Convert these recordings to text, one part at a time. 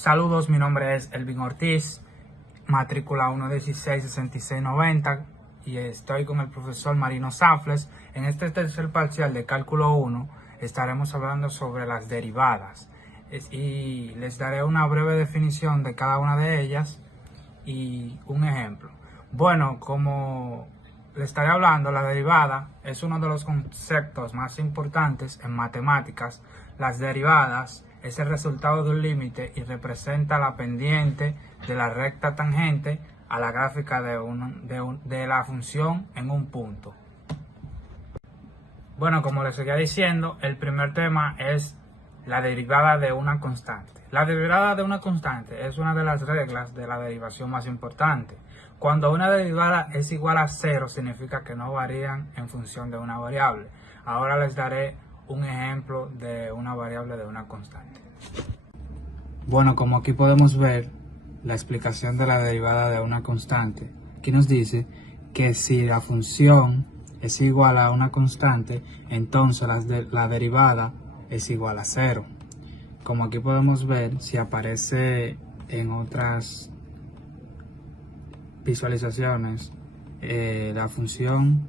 Saludos, mi nombre es Elvin Ortiz, matrícula 1166690 y estoy con el profesor Marino Safles. En este tercer parcial de cálculo 1 estaremos hablando sobre las derivadas y les daré una breve definición de cada una de ellas y un ejemplo. Bueno, como le estaré hablando, la derivada es uno de los conceptos más importantes en matemáticas. Las derivadas es el resultado de un límite y representa la pendiente de la recta tangente a la gráfica de la función en un punto. Bueno, como les seguía diciendo, el primer tema es la derivada de una constante. La derivada de una constante es una de las reglas de la derivación más importante. Cuando una derivada es igual a 0, significa que no varían en función de una variable. Ahora les daré un ejemplo de una variable de una constante. Bueno, como aquí podemos ver la explicación de la derivada de una constante, aquí nos dice que si la función es igual a una constante, entonces la derivada es igual a 0. Como aquí podemos ver, si aparece en otras visualizaciones, la función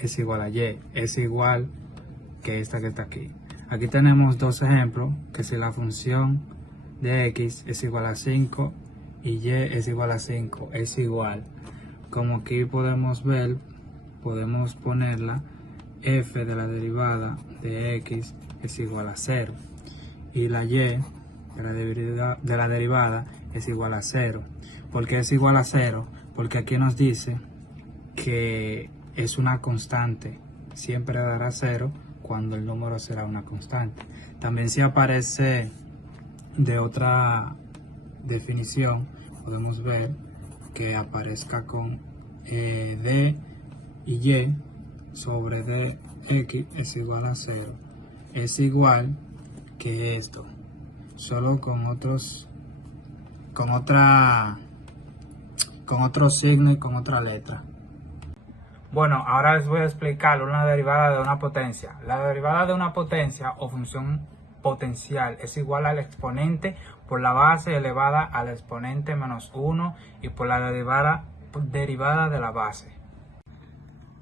es igual a y, es igual que esta que está aquí. Aquí tenemos dos ejemplos, que si la función de x es igual a 5 y y es igual a 5, es igual. Como aquí podemos ver, podemos ponerla f de la derivada de x es igual a 0 y la y de la derivada es igual a 0. ¿Por qué es igual a 0? Porque aquí nos dice que es una constante, siempre dará 0 cuando el número será una constante. También si aparece de otra definición, podemos ver que aparezca con d y y sobre dx es igual a 0. Es igual que esto, solo con otro signo y con otra letra. Bueno, ahora les voy a explicar una derivada de una potencia. La derivada de una potencia o función potencial es igual al exponente por la base elevada al exponente menos 1 y por la derivada de la base.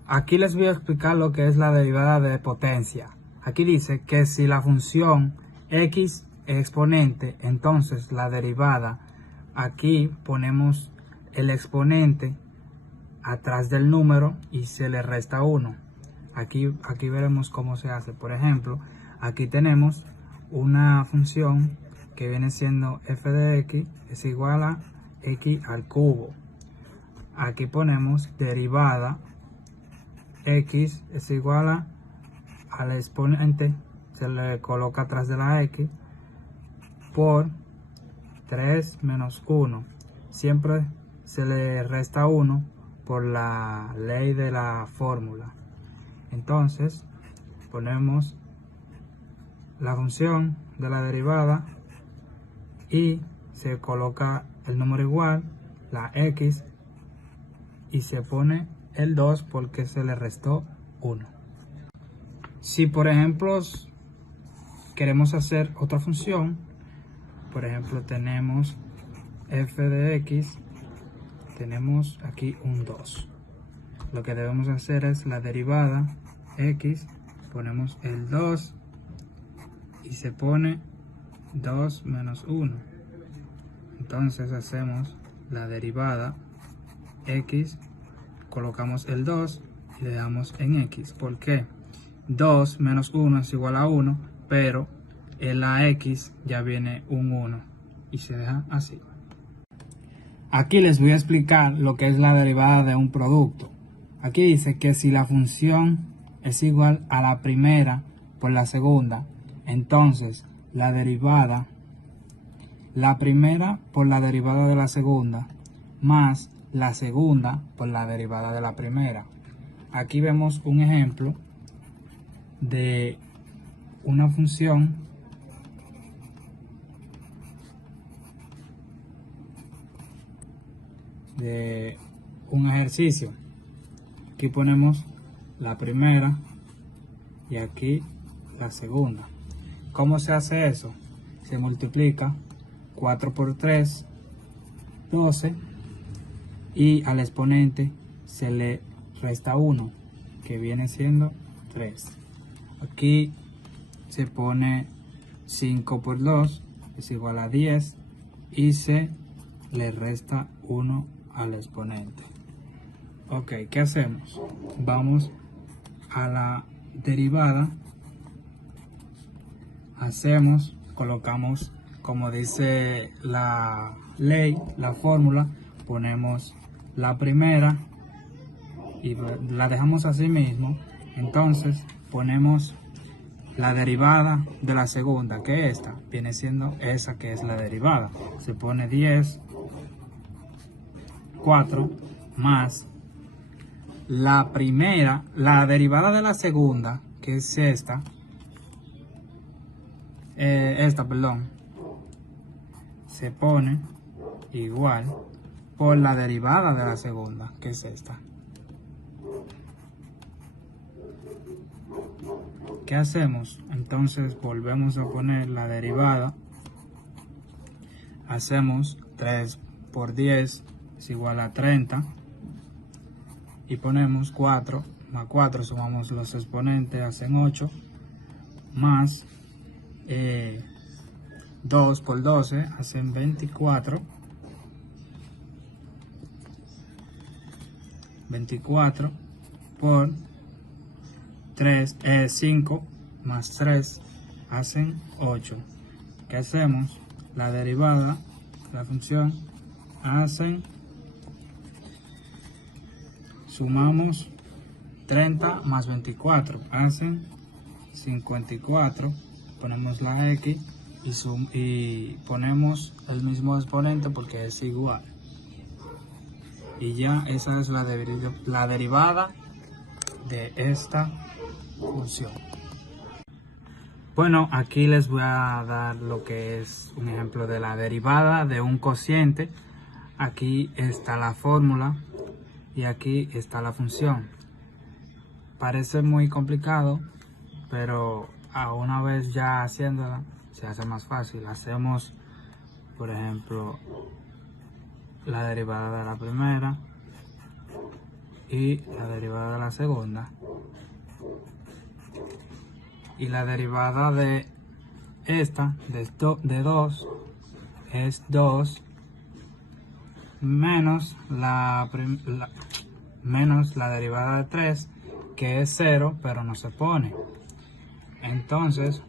Aquí les voy a explicar lo que es la derivada de potencia. Aquí dice que si la función x es exponente, entonces la derivada, aquí ponemos el exponente atrás del número y se le resta 1. Aquí veremos cómo se hace. Por ejemplo, aquí tenemos una función que viene siendo f de x es igual a x al cubo. Aquí ponemos derivada x es igual al exponente, se le coloca atrás de la x, por 3 menos 1. Siempre se le resta 1 por la ley de la fórmula. Entonces ponemos la función de la derivada y se coloca el número igual, la x, y se pone el 2 porque se le restó 1. Si por ejemplo queremos hacer otra función, por ejemplo tenemos f de x, tenemos aquí un 2. Lo que debemos hacer es la derivada x, ponemos el 2 y se pone 2 menos 1. Entonces hacemos la derivada x, colocamos el 2 y le damos en x. ¿Por qué? 2 menos 1 es igual a 1, pero en la x ya viene un 1 y se deja así. Aquí les voy a explicar lo que es la derivada de un producto. Aquí dice que si la función es igual a la primera por la segunda, entonces la derivada, la primera por la derivada de la segunda, más la segunda por la derivada de la primera. Aquí vemos un ejemplo de una función de un ejercicio. Aquí ponemos la primera y aquí la segunda. ¿Cómo se hace eso? Se multiplica 4 por 3, 12. Y al exponente se le resta 1, que viene siendo 3. Aquí se pone 5 por 2 es igual a 10 y se le resta 1 al exponente. Ok, ¿qué hacemos? Vamos a la derivada, colocamos como dice la ley, la fórmula, ponemos la primera y la dejamos así mismo. Entonces ponemos la derivada de la segunda, que esta viene siendo esa que es la derivada. Se pone 10, 4 más la primera, la derivada de la segunda, que es esta, perdón, se pone igual por la derivada de la segunda, que es esta. ¿Qué hacemos? Entonces volvemos a poner la derivada. Hacemos 3 por 10 es igual a 30. Y ponemos 4 más 4, sumamos los exponentes, hacen 8. Más 2 por 12 hacen 24. 24 por 3, 5 más 3 hacen 8. ¿Qué hacemos? La derivada de la función sumamos 30 más 24 hacen 54. Ponemos la x y ponemos el mismo exponente porque es igual. Y ya esa es la derivada de esta función. Bueno, aquí les voy a dar lo que es un ejemplo de la derivada de un cociente. Aquí está la fórmula y aquí está la función. Parece muy complicado, pero a una vez ya haciéndola se hace más fácil. Hacemos, por ejemplo, la derivada de la primera y la derivada de la segunda. Y la derivada de esta, de 2, es 2 menos la derivada de 3, que es 0, pero no se pone. Entonces,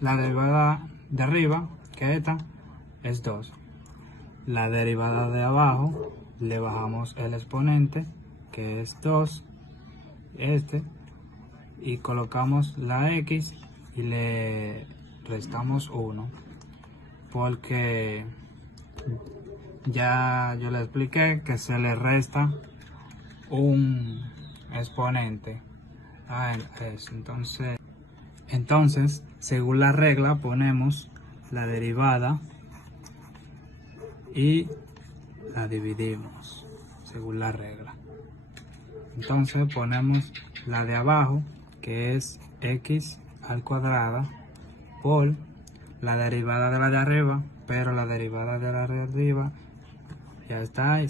la derivada de arriba, que esta, es 2. La derivada de abajo, le bajamos el exponente, que es 2, y colocamos la x y le restamos 1, porque ya yo le expliqué que se le resta un exponente a eso. Entonces, según la regla, ponemos la derivada y la dividimos según la regla. Entonces ponemos la de abajo, que es x al cuadrado, por la derivada de la de arriba, pero la derivada de la de arriba ya está,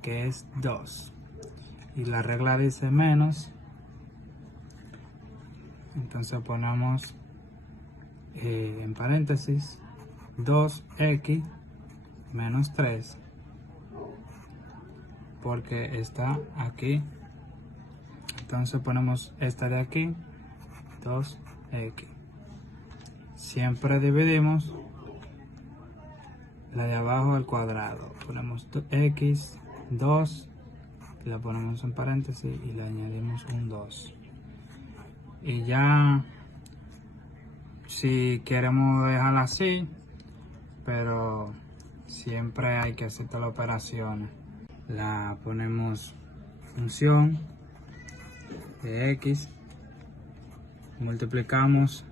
que es 2. Y la regla dice menos, entonces ponemos en paréntesis 2x menos 3, porque está aquí. Entonces ponemos esta de aquí, 2x. Siempre dividimos la de abajo al cuadrado. Ponemos x, 2, la ponemos en paréntesis y le añadimos un 2. Y ya, si queremos dejarla así, pero siempre hay que hacer todas las operaciones. La ponemos función de x, multiplicamos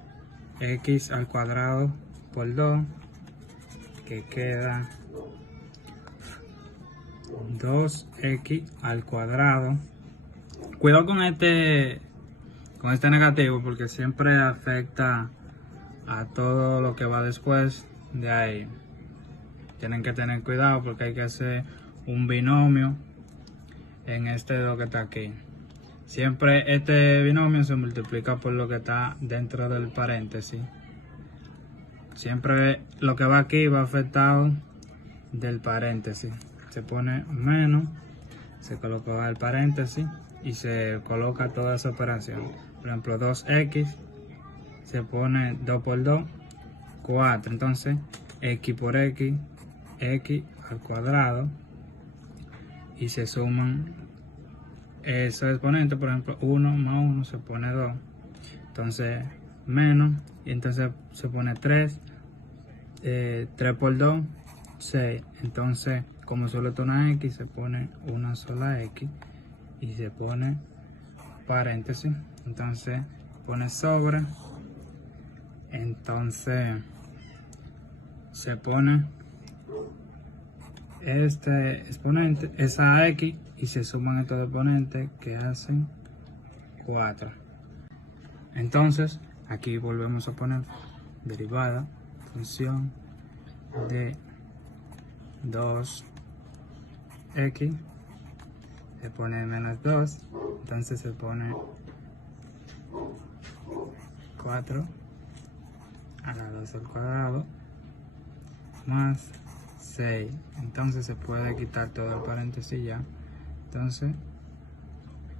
x al cuadrado por 2, que queda 2x al cuadrado. Cuidado con este negativo, porque siempre afecta a todo lo que va después de ahí. tienen que tener cuidado porque hay que hacer un binomio en este de lo que está aquí. Siempre este binomio se multiplica por lo que está dentro del paréntesis. Siempre lo que va aquí va afectado del paréntesis. Se pone menos, se coloca el paréntesis y se coloca toda esa operación. Por ejemplo, 2x se pone 2 por 2, 4. Entonces, x por x, x al cuadrado, y se suman esos exponentes. Por ejemplo, 1 más 1 se pone 2. Entonces, menos, y entonces se pone 3. 3 por 2, 6. Entonces, como solo está una x, se pone una sola x y se pone paréntesis. Entonces, pone sobre. Entonces, se pone este exponente, esa x, y se suman estos exponentes que hacen 4. Entonces, aquí volvemos a poner derivada, función de 2x, se pone menos 2, entonces se pone 4 a la 2 al cuadrado más 6. Entonces se puede quitar todo el paréntesis ya. Entonces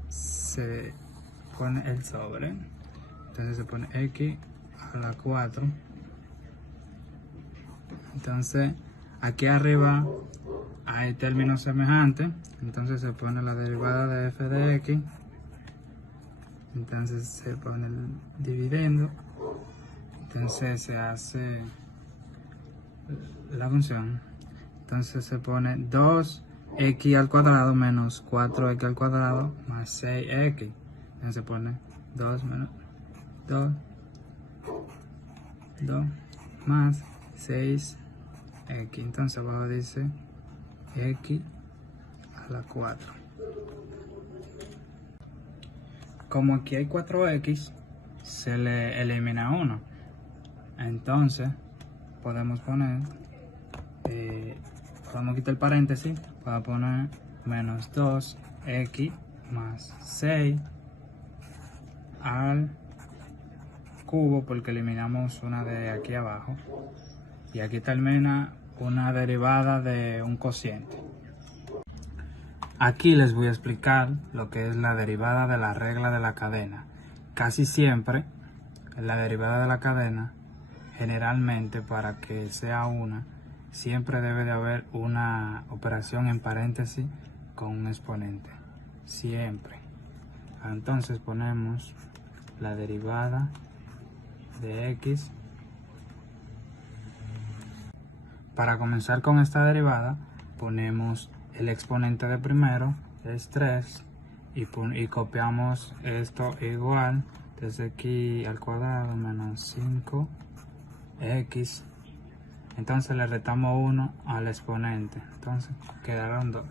se pone el sobre. Entonces se pone x a la 4. Entonces aquí arriba hay términos semejantes. Entonces se pone la derivada de f de x. Entonces se pone el dividendo. Entonces se hace la función. Entonces se pone 2x al cuadrado menos 4x al cuadrado más 6x. Entonces se pone 2 menos 2 más 6x. Entonces abajo dice x a la 4. Como aquí hay 4x, se le elimina 1. Entonces podemos poner, podemos quitar el paréntesis para poner menos 2x más 6 al cubo, porque eliminamos una de aquí abajo, y aquí termina una derivada de un cociente. Aquí les voy a explicar lo que es la derivada de la regla de la cadena. Casi siempre en la derivada de la cadena, generalmente para que sea una, siempre debe de haber una operación en paréntesis con un exponente. Siempre. Entonces ponemos la derivada de x. Para comenzar con esta derivada, ponemos el exponente de primero, es 3, y copiamos esto igual, desde aquí al cuadrado menos 5x. Entonces le restamos 1 al exponente, entonces quedaron 2.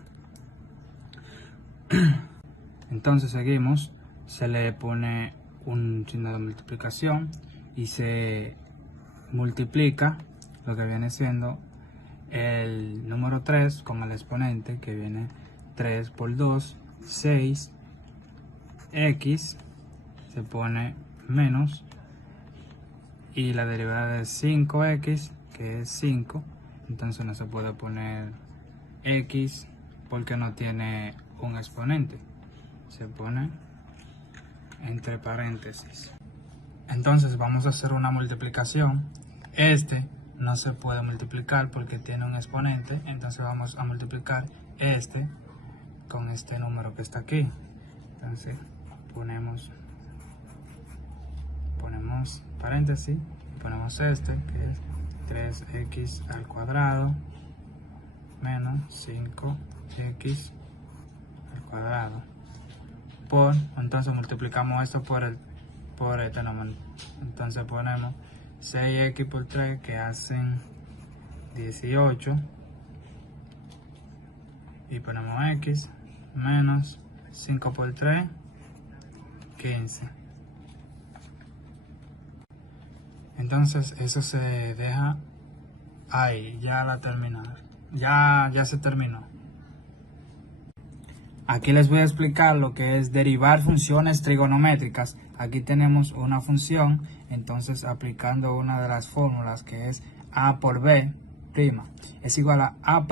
Entonces seguimos, se le pone un signo de multiplicación y se multiplica lo que viene siendo el número 3 con el exponente, que viene 3 por 2, 6, x, se pone menos, y la derivada de 5x, que es 5, entonces no se puede poner x porque no tiene un exponente, se pone entre paréntesis. Entonces vamos a hacer una multiplicación. Este no se puede multiplicar porque tiene un exponente, entonces vamos a multiplicar este con este número que está aquí. Entonces ponemos paréntesis, ponemos este, que es 3x al cuadrado menos 5x al cuadrado por, entonces multiplicamos esto por este número, entonces ponemos 6x por 3, que hacen 18, y ponemos x menos 5 por 3, 15. Entonces eso se deja Ahí, ya la terminaron. Ya se terminó. Aquí les voy a explicar lo que es derivar funciones trigonométricas. Aquí tenemos una función, entonces aplicando una de las fórmulas que es a por b' es igual a'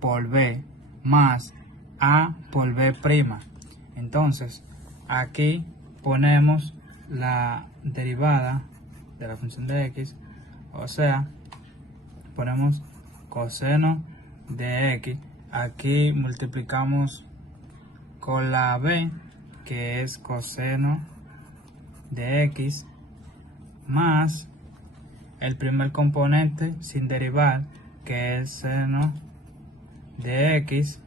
por b más a por b'. Entonces aquí ponemos la derivada de la función de x, o sea, ponemos coseno de x. Aquí multiplicamos con la b, que es coseno de x, más el primer componente sin derivar, que es seno de x,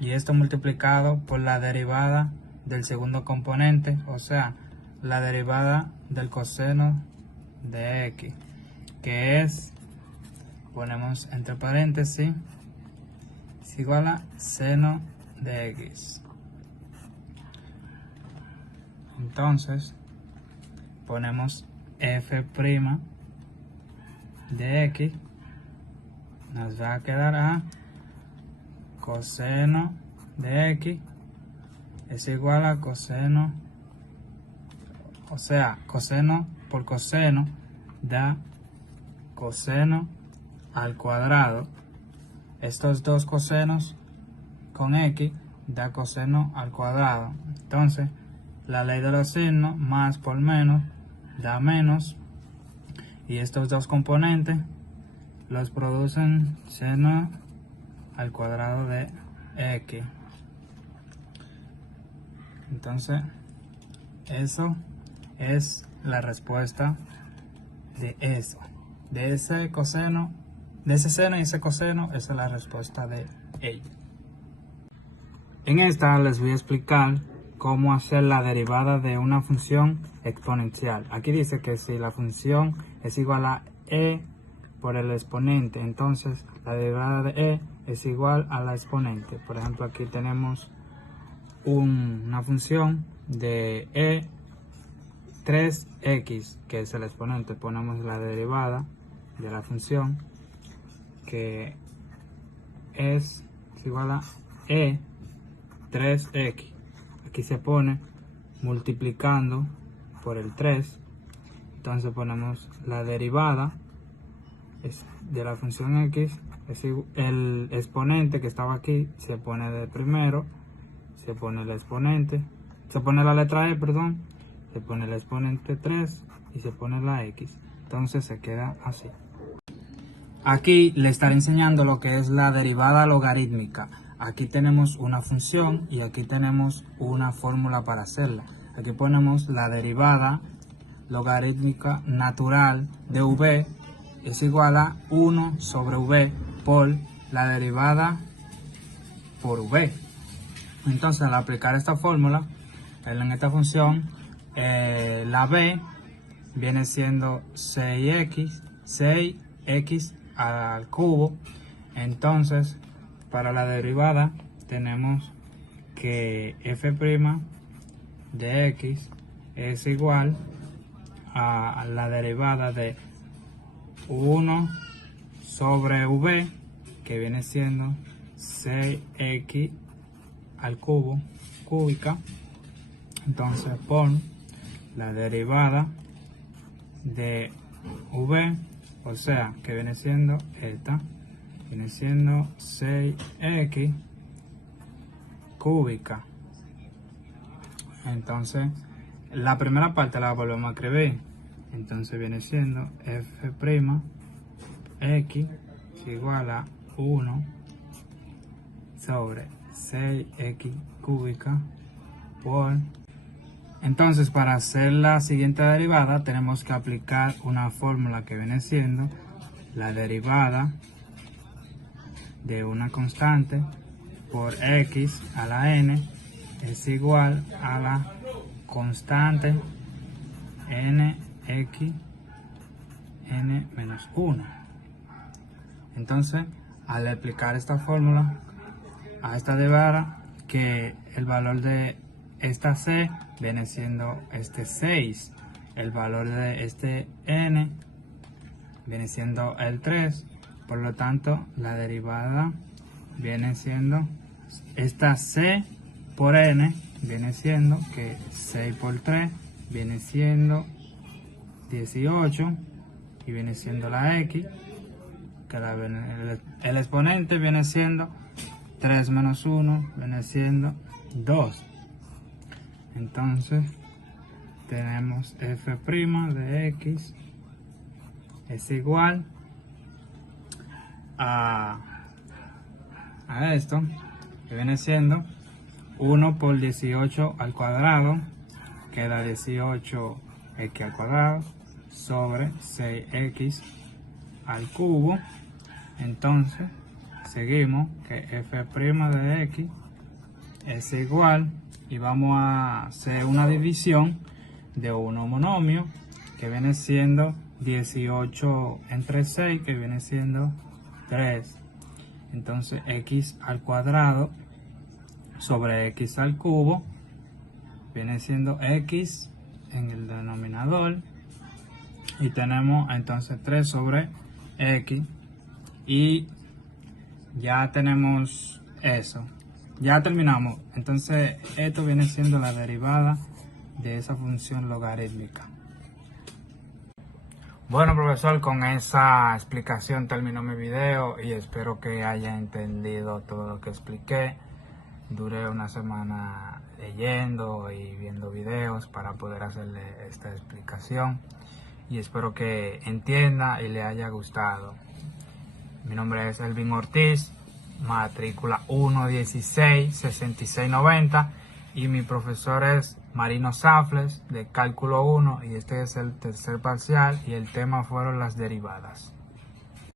y esto multiplicado por la derivada del segundo componente, o sea, la derivada del coseno de x, que es, ponemos entre paréntesis, es igual a seno de x. Entonces ponemos f' de x, nos va a quedar a coseno de x es igual a coseno, o sea, coseno por coseno da coseno al cuadrado. Estos dos cosenos con x da coseno al cuadrado. Entonces la ley de los signos, más por menos da menos, y estos dos componentes los producen seno al cuadrado de x. Entonces eso es la respuesta de eso, de ese coseno, de ese seno y ese coseno. Esa es la respuesta de ello. En esta les voy a explicar cómo hacer la derivada de una función exponencial. Aquí dice que si la función es igual a e por el exponente, entonces la derivada de e es igual a la exponente. Por ejemplo, aquí tenemos una función de e 3x, que es el exponente. Ponemos la derivada de la función, que es igual a e 3x. Aquí se pone multiplicando por el 3, entonces ponemos la derivada de la función x, el exponente que estaba aquí se pone de primero, se pone el exponente, se pone la letra e, perdón, se pone el exponente 3 y se pone la x, entonces se queda así. Aquí le estaré enseñando lo que es la derivada logarítmica. Aquí tenemos una función y aquí tenemos una fórmula para hacerla. Aquí ponemos la derivada logarítmica natural de v es igual a 1 sobre v por la derivada por v. Entonces, al aplicar esta fórmula en esta función, la b viene siendo 6x al cubo. Entonces, para la derivada tenemos que f' de x es igual a la derivada de 1 sobre v, que viene siendo 6x al cubo cúbica. Entonces pon la derivada de v, o sea, que viene siendo esta, viene siendo 6x cúbica. Entonces la primera parte la volvemos a escribir, entonces viene siendo f' x es igual a 1 sobre 6x cúbica por... Entonces, para hacer la siguiente derivada tenemos que aplicar una fórmula que viene siendo la derivada de una constante por x a la n es igual a la constante nx n menos 1. Entonces, al aplicar esta fórmula a esta derivada, que el valor de esta c viene siendo este 6, el valor de este n viene siendo el 3. Por lo tanto, la derivada viene siendo esta c por n, viene siendo que 6 por 3 viene siendo 18 y viene siendo la x, que el exponente viene siendo 3 menos 1, viene siendo 2. Entonces tenemos f' de x es igual a esto, que viene siendo 1 por 18 al cuadrado, queda 18x al cuadrado, sobre 6x al cubo. Entonces seguimos que f' de x es igual, y vamos a hacer una división de un monomio que viene siendo 18 entre 6, que viene siendo 3. Entonces x al cuadrado sobre x al cubo viene siendo x en el denominador, y tenemos entonces 3 sobre x, y ya tenemos eso, ya terminamos. Entonces esto viene siendo la derivada de esa función logarítmica. Bueno, profesor, con esa explicación termino mi video y espero que haya entendido todo lo que expliqué. Duré una semana leyendo y viendo videos para poder hacerle esta explicación, y espero que entienda y le haya gustado. Mi nombre es Elvin Ortiz, matrícula 116-6690, y mi profesor es Marino Safles de Cálculo 1, y este es el tercer parcial y el tema fueron las derivadas.